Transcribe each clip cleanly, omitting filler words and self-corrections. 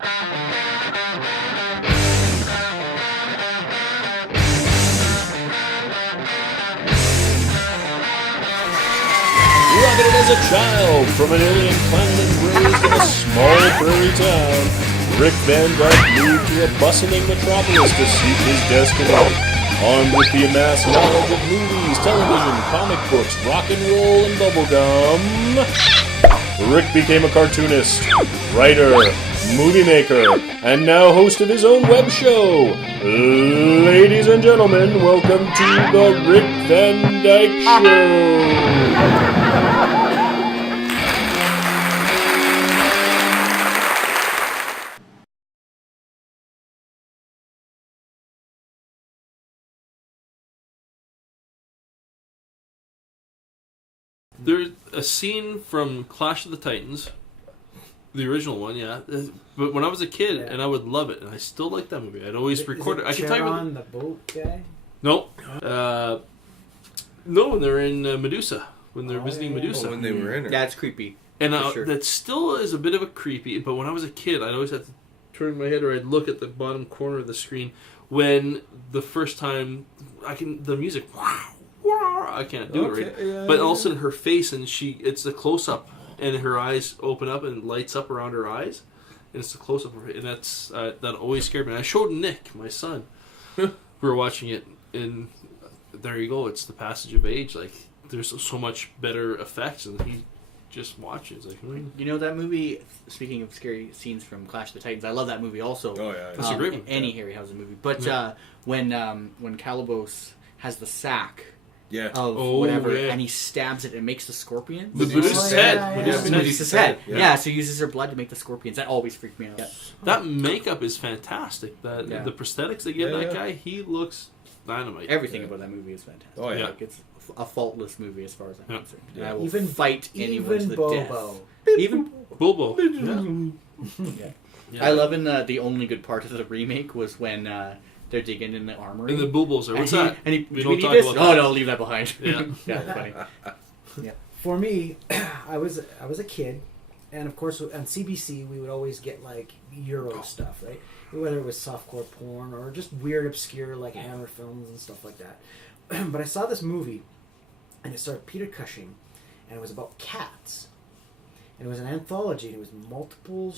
Rugged as a child from an alien planet and raised in a small prairie town, Rick Van Dyke moved to a bustling metropolis to seek his destiny. Armed with the amassed knowledge of movies, television, comic books, rock and roll, and bubblegum, Rick became a cartoonist, writer, movie maker, and now host of his own web show. Ladies and gentlemen, welcome to the Rick Van Dyke Show. There's a scene from Clash of the Titans, the original one, yeah. But when I was a kid, and I would love it, and I still like that movie. I'd always record it. I can tell you on the boat guy. No, no, when they're in Medusa, when they're visiting Medusa. Oh, when they were in it. Yeah, it's creepy. And sure. that still is a bit of a creepy. But when I was a kid, I'd always have to turn my head, or I'd look at the bottom corner of the screen when the first time the music. I can't do it right. Yeah, but all of a sudden her face and it's the close up and her eyes open up and lights up around her eyes and it's the close up of her, and that always scared me. And I showed Nick, my son. We were watching it, and there you go. It's the passage of age. Like there's so much better effects, and he just watches. Like, you know that movie. Speaking of scary scenes from Clash of the Titans, I love that movie also. Oh yeah, that's a great one. Any Harryhausen movie, but when Calibos has the sack. Yeah. Of whatever, and he stabs it and makes the scorpion. Medusa's head. Medusa's head. Yeah, so he uses her blood to make the scorpions. That always freaked me out. Yeah. That makap is fantastic. The prosthetics they give that guy, he looks dynamite. Everything about that movie is fantastic. Oh yeah, like, it's a faultless movie as far as I'm concerned. Yeah. I will even fight anyone to the Bobo. death. Even Bobo. I love the only good part of the remake was when they're digging in the armory. And the Bulbos are. What's that? And we don't talk about that. Oh no, leave that behind. Yeah, yeah, funny. Yeah. For me, I was a kid, and of course on CBC we would always get like Euro stuff, right? Whether it was softcore porn or just weird, obscure like Hammer films and stuff like that. But I saw this movie, and it starred Peter Cushing, and it was about cats. And it was an anthology, and it was multiple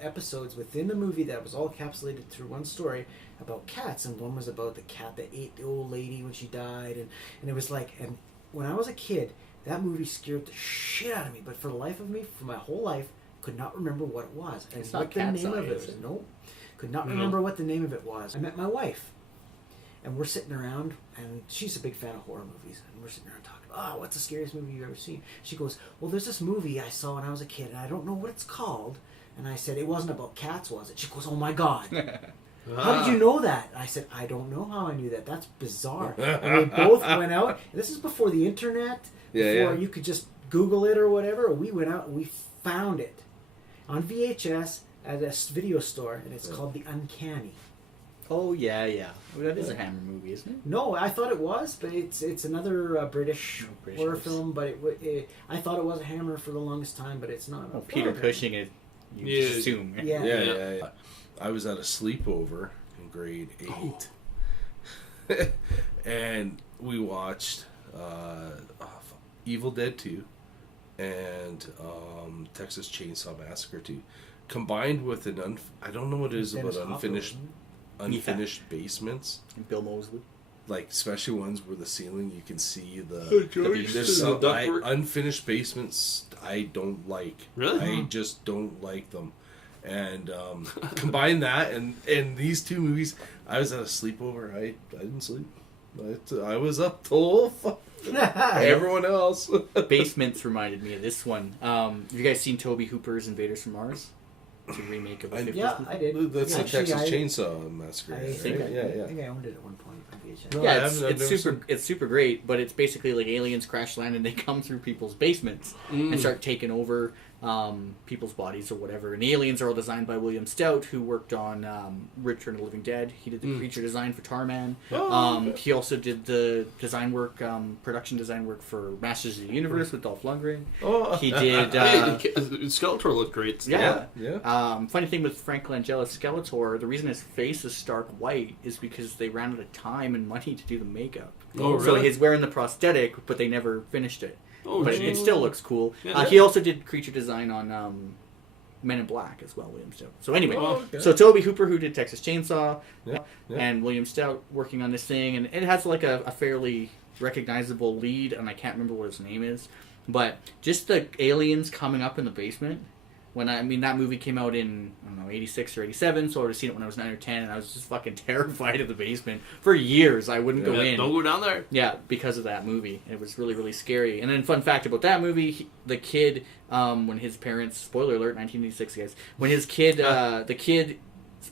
episodes within the movie that was all encapsulated through one story about cats. And one was about the cat that ate the old lady when she died. And it was like, and when I was a kid, that movie scared the shit out of me. But for the life of me, for my whole life, could not remember what it was. And it's what not the Cat's name Eye, of it is was. it? Nope. Could not remember what the name of it was. I met my wife. And we're sitting around, and she's a big fan of horror movies. And we're sitting around talking, oh, what's the scariest movie you've ever seen? She goes, well, there's this movie I saw when I was a kid, and I don't know what it's called. And I said, it wasn't about cats, was it? She goes, oh my God. How did you know that? I said, I don't know how I knew that. That's bizarre. And we both went out. And this is before the internet, before you could just Google it or whatever. We went out and we found it on VHS at a video store, and it's called The Uncanny. Oh yeah. Well, that is a Hammer movie, isn't it? No, I thought it was, but it's another British horror film. But I thought it was a Hammer for the longest time, but it's not. Well, Peter Cushing, you just assume. Yeah. I was at a sleepover in grade 8, and we watched Evil Dead 2 and Texas Chainsaw Massacre 2, combined with I don't know what it is about unfinished basements. And Bill Moseley. Like, especially ones where the ceiling, you can see there's some unfinished basements I don't like. Really? I just don't like them. And combine that and these two movies, I was at a sleepover. I didn't sleep. I was up till everyone else. Basements reminded me of this one. Have you guys seen Tobe Hooper's Invaders from Mars? It's a remake of the 50s. Yeah, I did. That's the Texas Chainsaw Massacre. I think I owned it at one point on VHS. No, yeah, it's super great, but it's basically like aliens crash land and they come through people's basements and start taking over people's bodies or whatever. And the aliens are all designed by William Stout, who worked on Return of the Living Dead. He did the creature design for Tarman. He also did the design work, production design work for Masters of the Universe with Dolph Lundgren. He did... Skeletor looked great. Yeah. Yeah. Funny thing with Frank Langella's Skeletor, the reason his face is stark white is because they ran out of time and money to do the makeup. Oh, So really? he's wearing the prosthetic, but they never finished it. Oh, But geez. it still looks cool. Yeah. He also did creature design on Men in Black as well, William Stout. So anyway, Oh, okay. so Toby Hooper, who did Texas Chainsaw, Yeah. and William Stout working on this thing, and it has like a fairly recognizable lead, and I can't remember what his name is, but just the aliens coming up in the basement. That movie came out in, I don't know, 86 or 87, so I would have seen it when I was 9 or 10, and I was just fucking terrified of the basement. For years, I wouldn't go in. Don't go down there. Yeah, because of that movie. It was really, really scary. And then fun fact about that movie, the kid, when his parents, spoiler alert, 1986, guys, when his kid, the kid's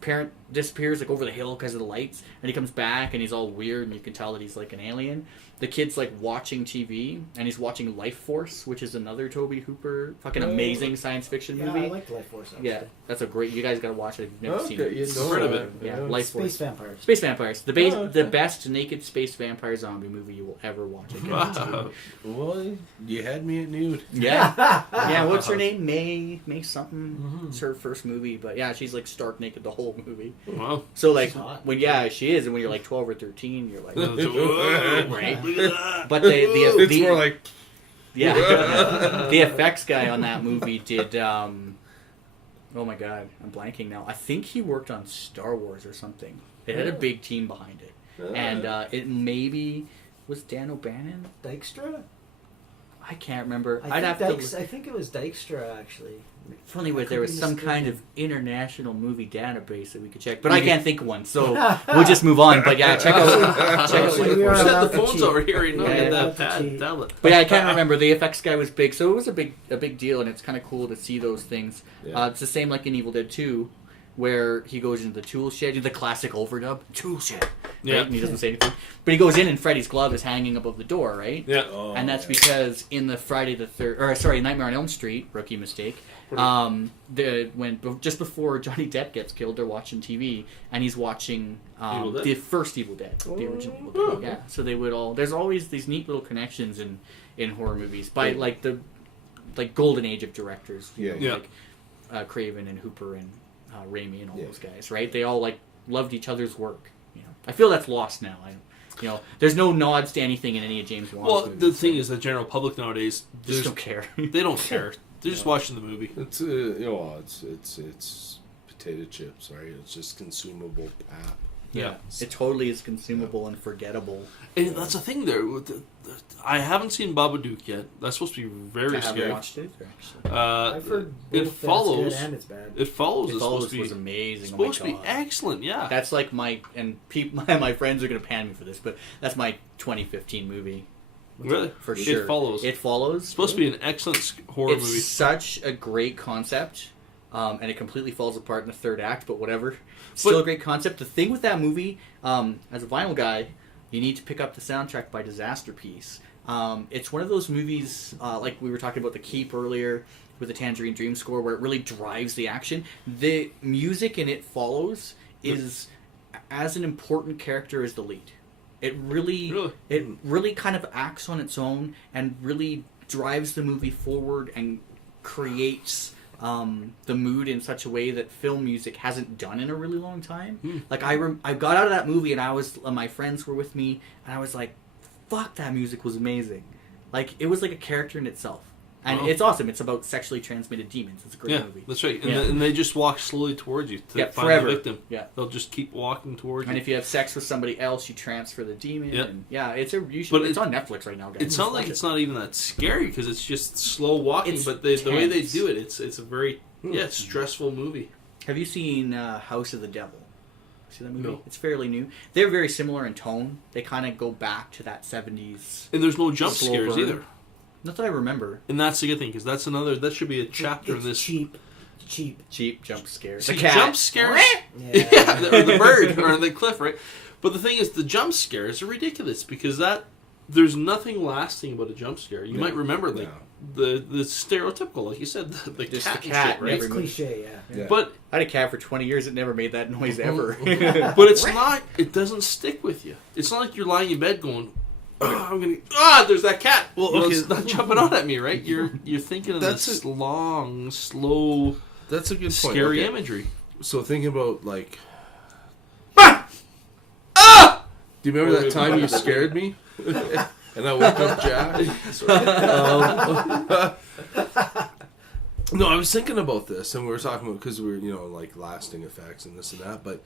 parent disappears like over the hill because of the lights, and he comes back and he's all weird and you can tell that he's like an alien. The kid's like watching TV and he's watching Life Force, which is another Toby Hooper fucking amazing science fiction Yeah, movie. I like Life Force. Actually. Yeah, that's a great. You guys gotta watch it if you've never seen it. Yeah, Never heard of it. Yeah, Yeah. Life Space Force. vampires. Space vampires. Oh, okay. The best naked space vampire zombie movie you will ever watch. I guarantee you. Wow. Well, you had me at nude. Yeah. Yeah, what's her name? May something. It's her first movie, but yeah, she's like stark naked the whole movie. Wow. So like She's hot. she is, and when you're like 12 or 13, you're like, Right. Look at that. but It's more like yeah, the effects guy on that movie did. Oh my god, I'm blanking now. I think he worked on Star Wars or something. It had a big team behind it, and it maybe was Dan O'Bannon. Dykstra? I can't remember. I I'd have think to. I think it was Dykstra, actually. Funny I was there could was be some mistaken. kind of international movie database that we could check, but I can't think of one, so we'll just move on. But yeah, check out. So we are Set allowed the to phones cheat. over here and Yeah, get allowed that to cheat. tablet. But yeah, I can't remember. The effects guy was big, so it was a big deal, and it's kind of cool to see those things. Yeah. It's the same like in Evil Dead 2, where he goes into the tool shed, the classic overdub, tool shed. Right? Yeah. And he doesn't say anything, but he goes in, and Freddy's glove is hanging above the door, right? Yeah. Oh, And that's yeah. because in the Nightmare on Elm Street, rookie mistake. Just before Johnny Depp gets killed, they're watching TV, and he's watching Evil Dead. the first Evil Dead, the original Evil Dead. Oh. Yeah, so they would all. There's always these neat little connections in horror movies by like the golden age of directors. Yeah. Yeah. Like Craven and Hooper and Raimi and all Yeah. those guys, right? They all like loved each other's work. You know, I feel that's lost now. There's no nods to anything in any of James Wan's Well, movies. the thing is, the general public nowadays just don't care. they don't care. They're just watching the movie. It's it's potato chips, right? It's just consumable pap. Yeah, it totally is consumable and forgettable. And that's the thing there. I haven't seen Babadook yet. That's supposed to be very I haven't scary. watched it actually. I've heard It both follows. That's good and it's bad. It follows. It It's Follows supposed to be was amazing. supposed oh to my be God. excellent. Yeah. That's like my friends are gonna pan me for this, but that's my 2015 movie really for sure. It follows. It follows. It's supposed to be an excellent horror It's movie. such a great concept, and it completely falls apart in the third act. But whatever, still a great concept. The thing with that movie, as a vinyl guy, you need to pick up the soundtrack by Disaster Piece. It's one of those movies, like we were talking about The Keep earlier with the Tangerine Dream score, where it really drives the action. The music in It Follows is as an important character as the lead. It really kind of acts on its own and really drives the movie forward and creates the mood in such a way that film music hasn't done in a really long time. Like I got out of that movie and my friends were with me and I was like, fuck, that music was amazing. Like it was like a character in itself. And Wow. it's awesome. It's about sexually transmitted demons. It's a great Yeah, movie. that's right. And, Yeah. and they just walk slowly towards you to Yeah, find forever. the victim. Yeah. They'll just keep walking towards And you. if you have sex with somebody else, you transfer the demon. Yeah. And it's you should, But it's on Netflix right now, guys. It sounds like it's not even that scary because it's just slow walking. It's But the way they tense. do it, it's a very stressful movie. Have you seen House of the Devil? See that movie? No. It's fairly new. They're very similar in tone. They kind of go back to that 70s. And there's no jump Slow scares burn. either. Not that I remember. And that's the good thing because that's another. That should be a chapter It's in this. cheap. Cheap jump scares. See, The cat. jump scares. Yeah. Yeah, or the bird or the cliff, right? But the thing is, the jump scares are ridiculous because there's nothing lasting about a jump scare. You might remember like the stereotypical, like you said, the Just cat, the cat and shit, right? It's cliched, yeah. Yeah. But I had a cat for 20 years. It never made that noise ever. but it's not. It doesn't stick with you. It's not like you're lying in bed going, I'm gonna. There's that cat. Well, You know, okay. it's not jumping out at me, right? You're thinking of That's this a- long, slow, That's a good point. scary Okay. imagery. So thinking about like, do you remember that time you scared me? And I woke up Jack. No, I was thinking about this, and we were talking about because we were, like lasting effects and this and that. But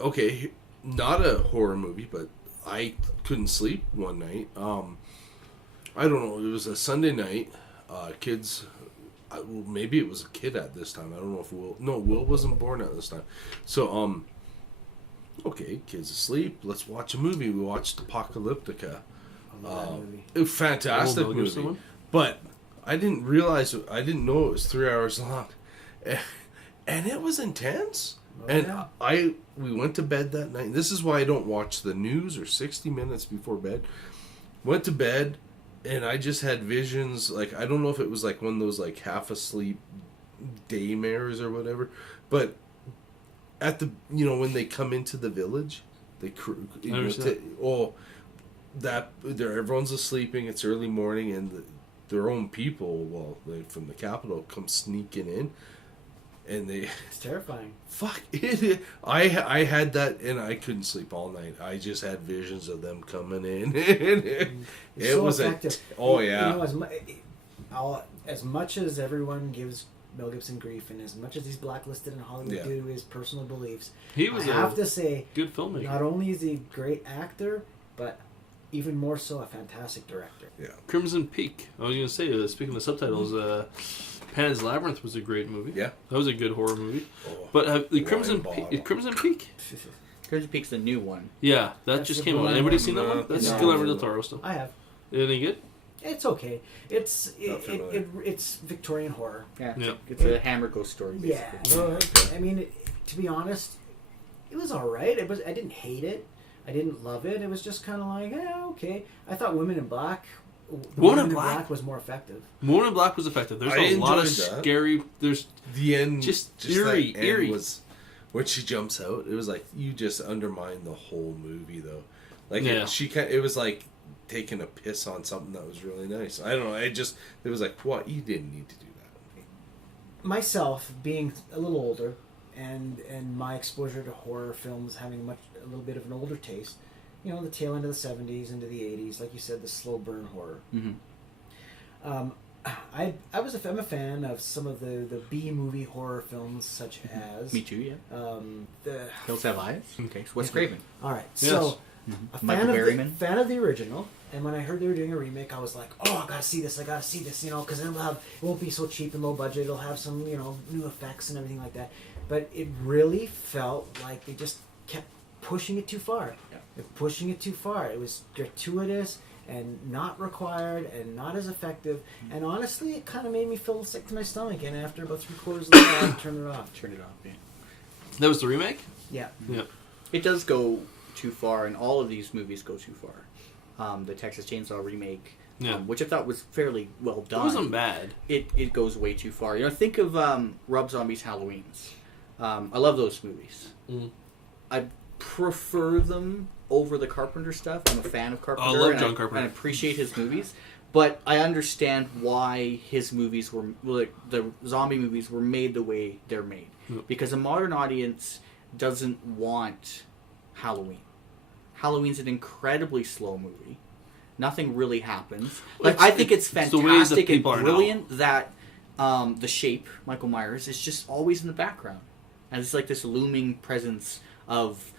okay, not a horror movie, but I couldn't sleep one night. I don't know. It was a Sunday night. Kids. Well, maybe it was a kid at this time. I don't know if Will. No, Will wasn't born at this time. So, okay, kids asleep. Let's watch a movie. We watched Apocalyptica. I love that movie. A fantastic Mel Gibson movie. one? But I didn't realize. I didn't know it was 3 hours long, and it was intense. Oh, And yeah. we went to bed that night. This is why I don't watch the news or 60 Minutes before bed. Went to bed. And I just had visions, like, I don't know if it was like one of those like half asleep daymares or whatever, but at the, when they come into the village, they, everyone's sleeping, it's early morning, and their own people, from the capital, come sneaking in, and they, It's terrifying. fuck it. I had that, and I couldn't sleep all night. I just had visions of them coming in. It It's was effective. As much as everyone gives Mel Gibson grief, and as much as he's blacklisted in Hollywood Yeah. due to his personal beliefs, He was I have to say, good filmmaker. not only is he a great actor, but even more so a fantastic director. Yeah. Crimson Peak. I was going to say, speaking of subtitles, Pan's Labyrinth was a great movie. Yeah. That was a good horror movie. Oh, But the wine Crimson bottle. Crimson Peak? Crimson Peak's the new one. Yeah, that That's just the came out. Guillermo- Anybody seen that No, one? That's no. Guillermo del Toro stuff. I have. Any good? It's okay. It's Not familiar. it's Victorian horror. Yeah, Yeah. it's a Hammer ghost story. Yeah. Basically. I mean, to be honest, it was all right. I didn't hate it. I didn't love it. It was just kind of like, okay. I thought Women in Black. Women in Black? was more effective. Woman in Black was effective. There's I a lot of enjoyed that. scary. There's The end, Just that eerie, end eerie. was when she jumps out. It was like you just undermined the whole movie, though. Like Yeah. it was like taking a piss on something that was really nice. I don't know. It was like, what? You didn't need to do that. Myself being a little older, and my exposure to horror films having a little bit of an older taste. The tail end of the 70s into the 80s, like you said, the slow burn horror. Mm-hmm. I'm a fan of some of the B movie horror films, such as Me too, yeah. the Hills Have Eyes. Okay, so Wes Craven. all right. Yes. So a Michael Berryman. fan of the original, and when I heard they were doing a remake, I was like, oh, I gotta see this, because then it won't be so cheap and low budget. It'll have some new effects and everything like that. But it really felt like they just kept pushing it too far. Yeah. They're pushing it too far. It was gratuitous and not required and not as effective. And honestly, it kind of made me feel sick to my stomach. And after about 3/4 of the time, I turned it off. Turn it off, yeah. that was the remake. Yeah. Yeah. It does go too far, and all of these movies go too far. The Texas Chainsaw remake, Yeah. which I thought was fairly well It done. wasn't bad. It goes way too far. Think of Rob Zombie's Halloweens. I love those movies. Mm. I prefer them over the Carpenter stuff. I'm a fan of Carpenter. I love and John Carpenter. and I appreciate his movies. But I understand why his movies were, the zombie movies were made the way they're made. Yep. Because a modern audience doesn't want Halloween. Halloween's an incredibly slow movie. Nothing really happens. I think it's the way that fantastic and people are now. brilliant that the Shape, Michael Myers, is just always in the background. And it's like this looming presence of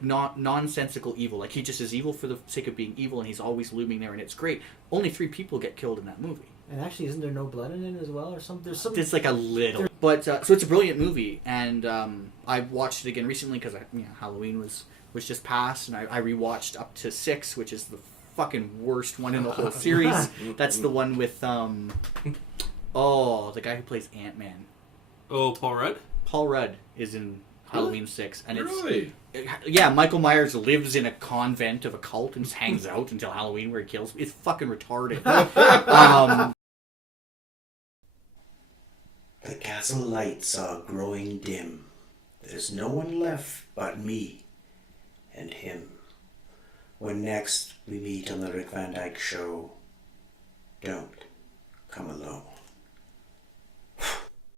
nonsensical evil. Like, he just is evil for the sake of being evil, and he's always looming there, and it's great. Only 3 people get killed in that movie. And actually, isn't there no blood in it as well, or something? There's some. It's like a little, but so it's a brilliant movie, and I watched it again recently because Halloween was just passed, and I rewatched up to 6, which is the fucking worst one in the whole series. That's the one with the guy who plays Ant-Man. Oh, Paul Rudd. Paul Rudd is in Halloween 6, and Really? yeah, Michael Myers lives in a convent of a cult and just hangs out until Halloween where he kills. It's fucking retarded. The castle lights are growing dim. There's no one left but me and him. When next we meet on the Rick Van Dyke Show, don't come alone.